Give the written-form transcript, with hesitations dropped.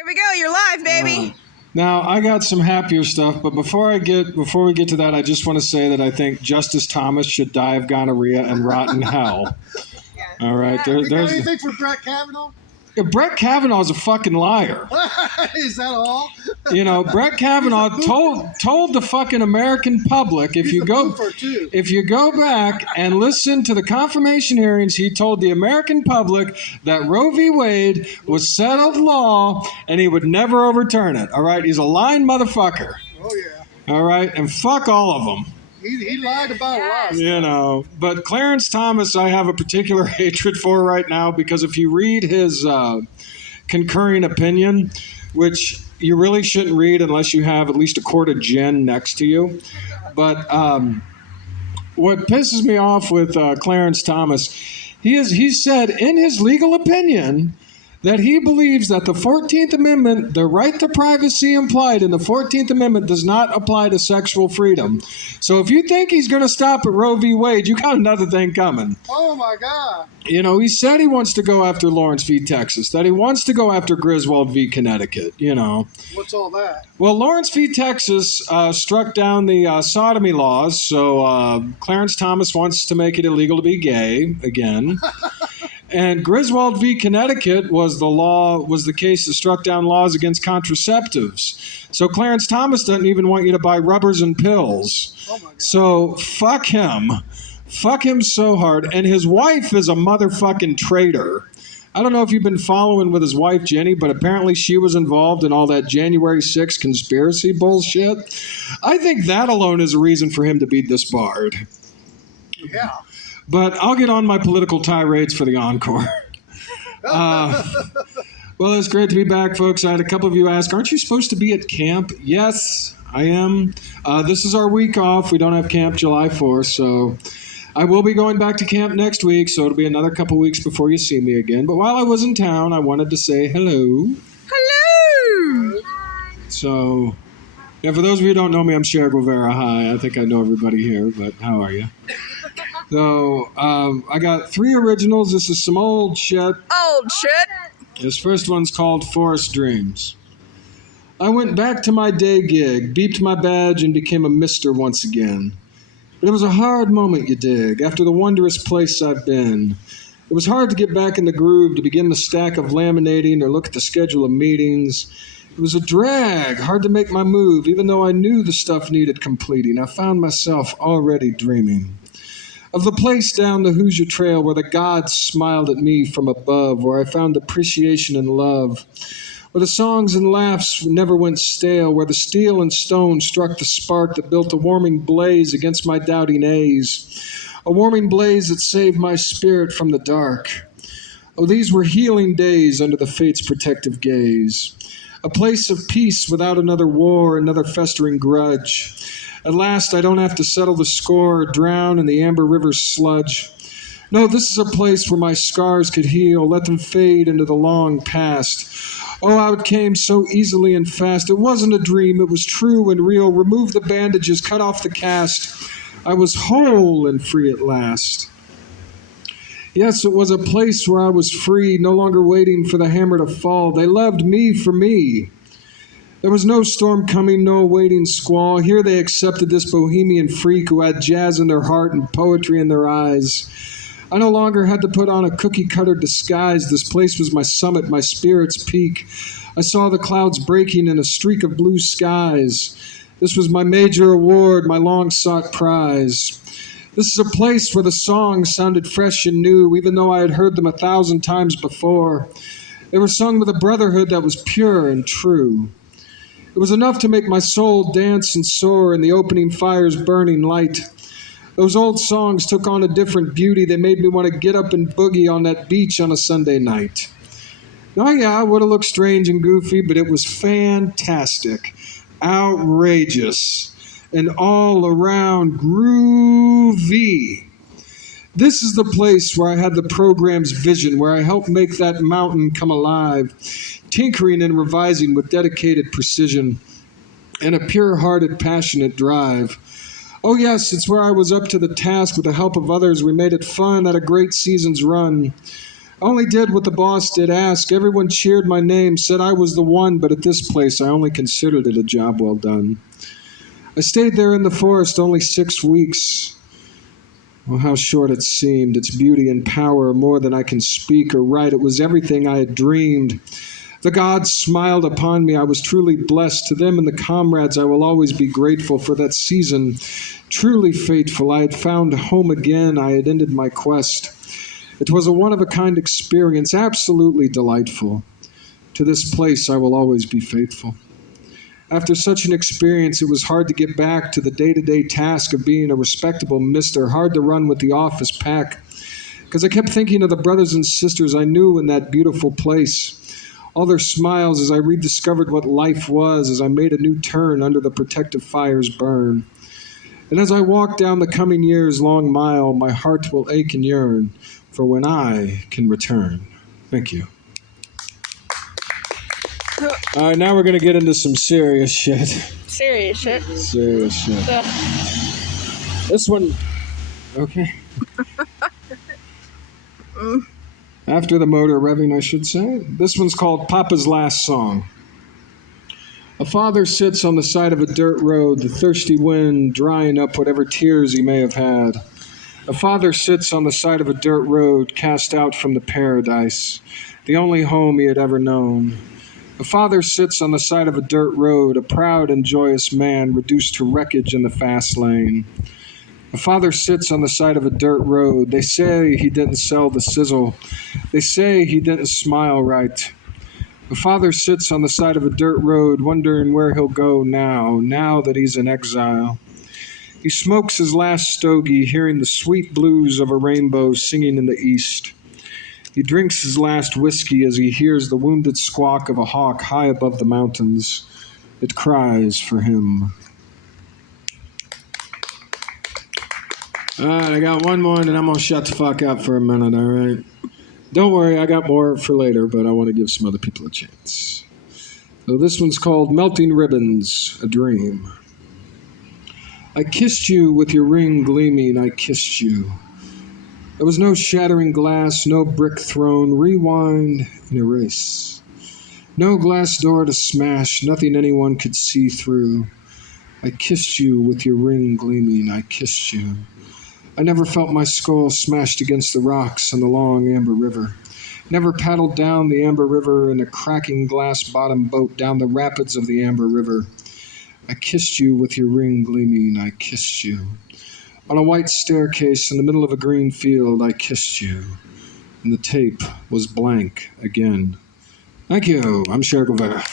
Here we go. You're live, baby. Now, I got some happier stuff, but before we get to that, I just want to say that I think Justice Thomas should die of gonorrhea and rot in hell. All right, You got anything for Brett Kavanaugh? Brett Kavanaugh's a fucking liar. Is that all? You know, Brett Kavanaugh told the fucking American public, if you go back and listen to the confirmation hearings, he told the American public that Roe v. Wade was settled law and he would never overturn it. All right, he's a lying motherfucker. Oh yeah. All right, and fuck all of them. He lied about a lot. You know, but Clarence Thomas, I have a particular hatred for right now because if you read his concurring opinion, which you really shouldn't read unless you have at least a quart of gin next to you. But what pisses me off with Clarence Thomas, he said in his legal opinion that he believes that the 14th Amendment, the right to privacy implied in the 14th Amendment, does not apply to sexual freedom. So if you think he's going to stop at Roe v. Wade, you got another thing coming. Oh, my God. You know, he said he wants to go after Lawrence v. Texas, that he wants to go after Griswold v. Connecticut, you know. What's all that? Well, Lawrence v. Texas struck down the sodomy laws, so Clarence Thomas wants to make it illegal to be gay again. And Griswold v. Connecticut was the case that struck down laws against contraceptives. So Clarence Thomas doesn't even want you to buy rubbers and pills. Oh my God. So fuck him. Fuck him so hard. And his wife is a motherfucking traitor. I don't know if you've been following with his wife, Jenny, but apparently she was involved in all that January 6th conspiracy bullshit. I think that alone is a reason for him to be disbarred. Yeah. But I'll get on my political tirades for the encore. Well, it's great to be back, folks. I had a couple of you ask, aren't you supposed to be at camp? Yes, I am. This is our week off. We don't have camp July 4th, so I will be going back to camp next week, so it'll be another couple weeks before you see me again. But while I was in town, I wanted to say hello. Hello. So, yeah, for those of you who don't know me, I'm Cher Guevara. Hi, I think I know everybody here, but how are you? So, I got 3 originals. This is some old shit. Old shit. This first one's called Forest Dreams. I went back to my day gig, beeped my badge, and became a mister once again. But it was a hard moment, you dig, after the wondrous place I've been. It was hard to get back in the groove, to begin the stack of laminating or look at the schedule of meetings. It was a drag, hard to make my move, even though I knew the stuff needed completing. I found myself already dreaming of the place down the Hoosier Trail where the gods smiled at me from above, where I found appreciation and love, where the songs and laughs never went stale, where the steel and stone struck the spark that built a warming blaze against my doubting A's, a warming blaze that saved my spirit from the dark. Oh, these were healing days under the fate's protective gaze, a place of peace without another war, another festering grudge. At last, I don't have to settle the score or drown in the Amber River's sludge. No, this is a place where my scars could heal, let them fade into the long past. Oh, how it came so easily and fast. It wasn't a dream, it was true and real. Remove the bandages, cut off the cast. I was whole and free at last. Yes, it was a place where I was free, no longer waiting for the hammer to fall. They loved me for me. There was no storm coming, no awaiting squall. Here they accepted this bohemian freak who had jazz in their heart and poetry in their eyes. I no longer had to put on a cookie-cutter disguise. This place was my summit, my spirit's peak. I saw the clouds breaking in a streak of blue skies. This was my major award, my long-sought prize. This is a place where the songs sounded fresh and new, even though I had heard them 1,000 times before. They were sung with a brotherhood that was pure and true. It was enough to make my soul dance and soar in the opening fire's burning light. Those old songs took on a different beauty. They made me want to get up and boogie on that beach on a Sunday night. Oh yeah, it would have looked strange and goofy, but it was fantastic, outrageous, and all around groovy. This is the place where I had the program's vision, where I helped make that mountain come alive, tinkering and revising with dedicated precision and a pure-hearted, passionate drive. Oh yes, it's where I was up to the task with the help of others. We made it fun, had a great season's run. I only did what the boss did ask. Everyone cheered my name, said I was the one, but at this place I only considered it a job well done. I stayed there in the forest only 6 weeks. Oh, how short it seemed. Its beauty and power, more than I can speak or write. It was everything I had dreamed. The gods smiled upon me. I was truly blessed. To them and the comrades, I will always be grateful for that season. Truly fateful. I had found home again. I had ended my quest. It was a one-of-a-kind experience, absolutely delightful. To this place, I will always be faithful. After such an experience, it was hard to get back to the day-to-day task of being a respectable mister, hard to run with the office pack, because I kept thinking of the brothers and sisters I knew in that beautiful place. All their smiles as I rediscovered what life was, as I made a new turn under the protective fire's burn. And as I walk down the coming years' long mile, my heart will ache and yearn for when I can return. Thank you. All right, now we're going to get into some serious shit. Serious shit. Serious shit. This one, okay. After the motor revving, I should say. This one's called Papa's Last Song. A father sits on the side of a dirt road, the thirsty wind drying up whatever tears he may have had. A father sits on the side of a dirt road, cast out from the paradise, the only home he had ever known. A father sits on the side of a dirt road, a proud and joyous man reduced to wreckage in the fast lane. A father sits on the side of a dirt road. They say he didn't sell the sizzle. They say he didn't smile right. A father sits on the side of a dirt road, wondering where he'll go now that he's in exile. He smokes his last stogie, hearing the sweet blues of a rainbow singing in the east. He drinks his last whiskey as he hears the wounded squawk of a hawk high above the mountains. It cries for him. All right, I got one more, and then I'm going to shut the fuck up for a minute, all right? Don't worry, I got more for later, but I want to give some other people a chance. So this one's called Melting Ribbons, a Dream. I kissed you with your ring gleaming, I kissed you. There was no shattering glass, no brick thrown, rewind and erase. No glass door to smash, nothing anyone could see through. I kissed you with your ring gleaming, I kissed you. I never felt my skull smashed against the rocks on the long Amber River. Never paddled down the Amber River in a cracking glass-bottomed boat down the rapids of the Amber River. I kissed you with your ring gleaming, I kissed you. On a white staircase in the middle of a green field, I kissed you. And the tape was blank again. Thank you. I'm Cher Guevara.